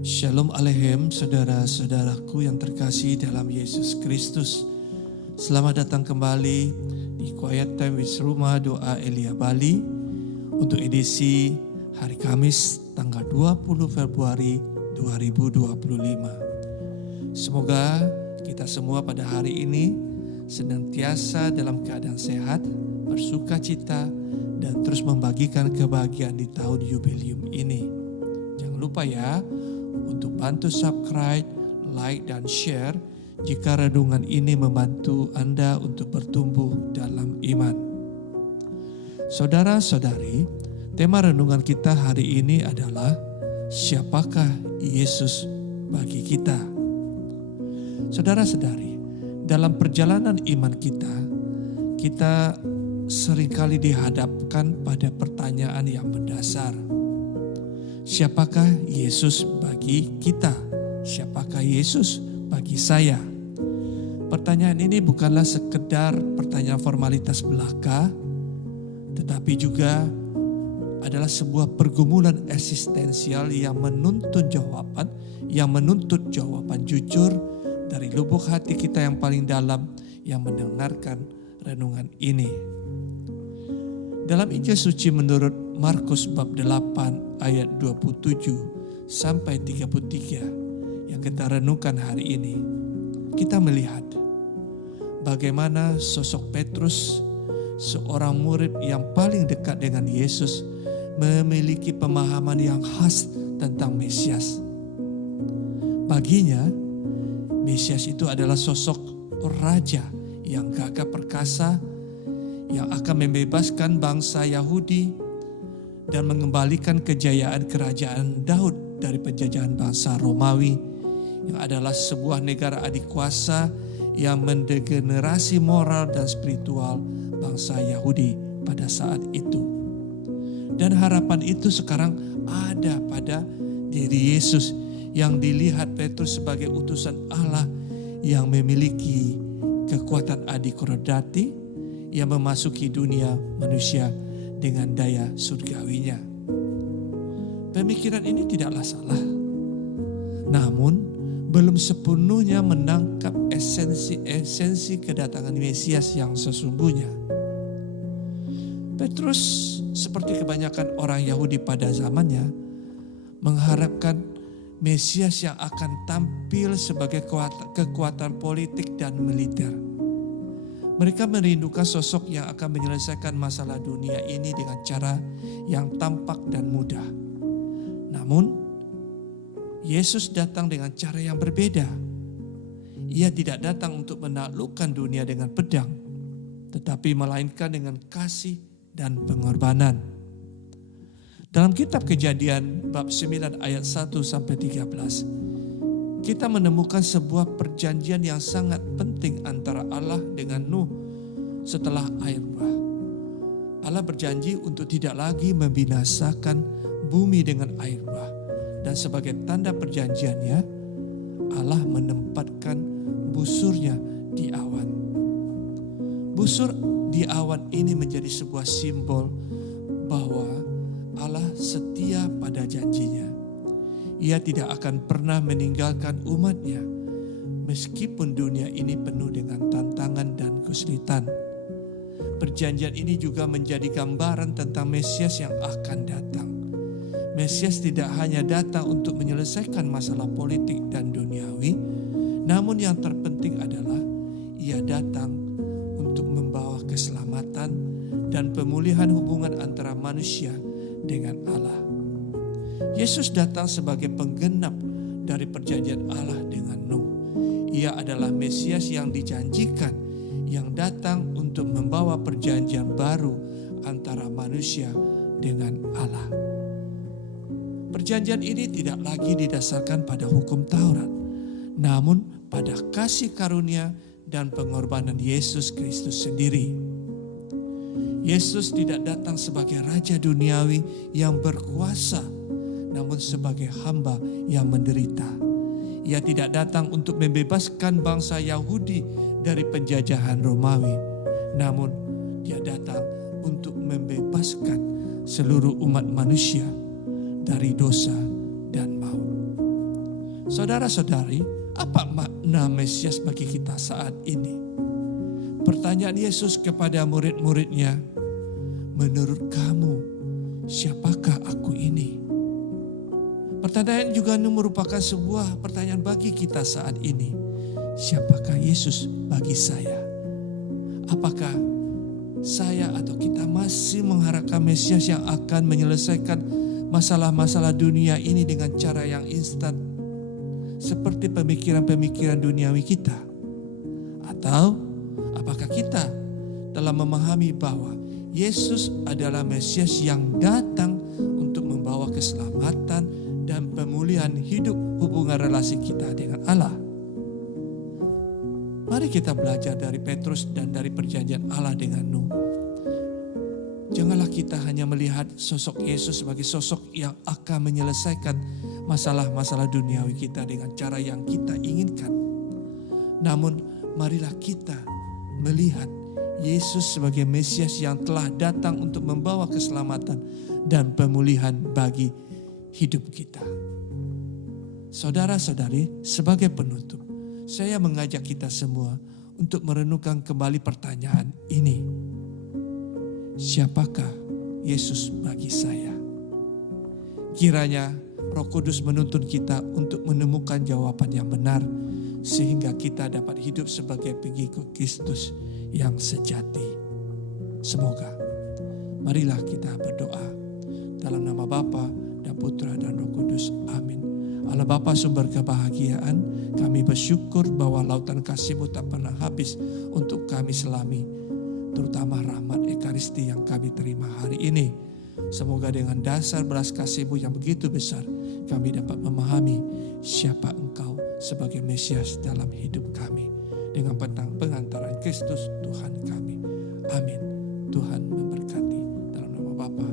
Shalom Aleichem, saudara-saudaraku yang terkasih dalam Yesus Kristus. Selamat datang kembali di Quiet Time with Rumah Doa Elia Bali untuk edisi hari Kamis tanggal 20 Februari 2025. Semoga kita semua pada hari ini senantiasa dalam keadaan sehat, bersukacita, dan terus membagikan kebahagiaan di tahun jubileum ini. Jangan lupa ya, untuk bantu subscribe, like, dan share jika renungan ini membantu Anda untuk bertumbuh dalam iman. Saudara-saudari, tema renungan kita hari ini adalah siapakah Yesus bagi kita? Saudara-saudari, dalam perjalanan iman kita seringkali dihadapkan pada pertanyaan yang mendasar. Siapakah Yesus bagi kita? Siapakah Yesus bagi saya? Pertanyaan ini bukanlah sekedar pertanyaan formalitas belaka, tetapi juga adalah sebuah pergumulan eksistensial yang menuntut jawaban jujur dari lubuk hati kita yang paling dalam yang mendengarkan renungan ini. Dalam Injil suci menurut Markus bab 8 ayat 27 sampai 33 yang kita renungkan hari ini, kita melihat bagaimana sosok Petrus, seorang murid yang paling dekat dengan Yesus, memiliki pemahaman yang khas tentang Mesias. Baginya, Mesias itu adalah sosok raja yang gagah perkasa, yang akan membebaskan bangsa Yahudi dan mengembalikan kejayaan kerajaan Daud dari penjajahan bangsa Romawi yang adalah sebuah negara adikuasa yang mendegenerasi moral dan spiritual bangsa Yahudi pada saat itu. Dan harapan itu sekarang ada pada diri Yesus yang dilihat Petrus sebagai utusan Allah yang memiliki kekuatan adikorodati yang memasuki dunia manusia dengan daya surgawinya. Pemikiran ini tidaklah salah, namun belum sepenuhnya menangkap esensi kedatangan Mesias yang sesungguhnya. Petrus, seperti kebanyakan orang Yahudi pada zamannya, mengharapkan Mesias yang akan tampil sebagai kekuatan politik dan militer. Mereka merindukan sosok yang akan menyelesaikan masalah dunia ini dengan cara yang tampak dan mudah. Namun, Yesus datang dengan cara yang berbeda. Ia tidak datang untuk menaklukkan dunia dengan pedang, tetapi melainkan dengan kasih dan pengorbanan. Dalam kitab Kejadian bab 9 ayat 1 sampai 13, kita menemukan sebuah perjanjian yang sangat penting antara Allah dengan Nuh setelah air bah. Allah berjanji untuk tidak lagi membinasakan bumi dengan air bah. Dan sebagai tanda perjanjiannya, Allah menempatkan busurnya di awan. Busur di awan ini menjadi sebuah simbol bahwa Allah setia pada janjinya. Ia tidak akan pernah meninggalkan umatnya, meskipun dunia ini penuh dengan tantangan dan kesulitan. Perjanjian ini juga menjadi gambaran tentang Mesias yang akan datang. Mesias tidak hanya datang untuk menyelesaikan masalah politik dan duniawi, namun yang terpenting adalah ia datang untuk membawa keselamatan dan pemulihan hubungan antara manusia dengan Allah. Yesus datang sebagai penggenap dari perjanjian Allah dengan Nuh. Ia adalah Mesias yang dijanjikan, yang datang untuk membawa perjanjian baru antara manusia dengan Allah. Perjanjian ini tidak lagi didasarkan pada hukum Taurat, namun pada kasih karunia dan pengorbanan Yesus Kristus sendiri. Yesus tidak datang sebagai raja duniawi yang berkuasa, namun sebagai hamba yang menderita. Ia tidak datang untuk membebaskan bangsa Yahudi dari penjajahan Romawi, namun Dia datang untuk membebaskan seluruh umat manusia dari dosa dan maut. Saudara-saudari, apa makna Mesias bagi kita saat ini? Pertanyaan Yesus kepada murid-muridnya, menurut kamu, siapakah aku ini? Pertanyaan juga merupakan sebuah pertanyaan bagi kita saat ini. Siapakah Yesus bagi saya? Apakah saya atau kita masih mengharapkan Mesias yang akan menyelesaikan masalah-masalah dunia ini dengan cara yang instan, seperti pemikiran-pemikiran duniawi kita? Atau apakah kita telah memahami bahwa Yesus adalah Mesias yang datang untuk membawa keselamatan dan pemulihan hidup hubungan relasi kita dengan Allah? Mari kita belajar dari Petrus dan dari perjanjian Allah dengan Nuh. Janganlah kita hanya melihat sosok Yesus sebagai sosok yang akan menyelesaikan masalah-masalah duniawi kita dengan cara yang kita inginkan. Namun marilah kita melihat Yesus sebagai Mesias yang telah datang untuk membawa keselamatan dan pemulihan bagi hidup kita. Saudara-saudari, sebagai penutup, saya mengajak kita semua untuk merenungkan kembali pertanyaan ini. Siapakah Yesus bagi saya? Kiranya Roh Kudus menuntun kita untuk menemukan jawaban yang benar, sehingga kita dapat hidup sebagai pengikut Kristus yang sejati. Semoga, marilah kita berdoa dalam nama Bapa dan Putra dan Roh Kudus. Amin. Allah Bapa sumber kebahagiaan, kami bersyukur bahwa lautan kasih-Mu tak pernah habis untuk kami selami, terutama rahmat Ekaristi yang kami terima hari ini. Semoga dengan dasar belas kasih-Mu yang begitu besar, kami dapat memahami siapa Engkau sebagai Mesias dalam hidup kami. Dengan pengantaran Kristus Tuhan kami. Amin. Tuhan memberkati dalam nama Bapa